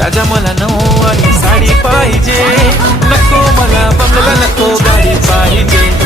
राजा मला नऊवारी साडी पाहिजे, नको मला बंगला नको गाडी पाहिजे.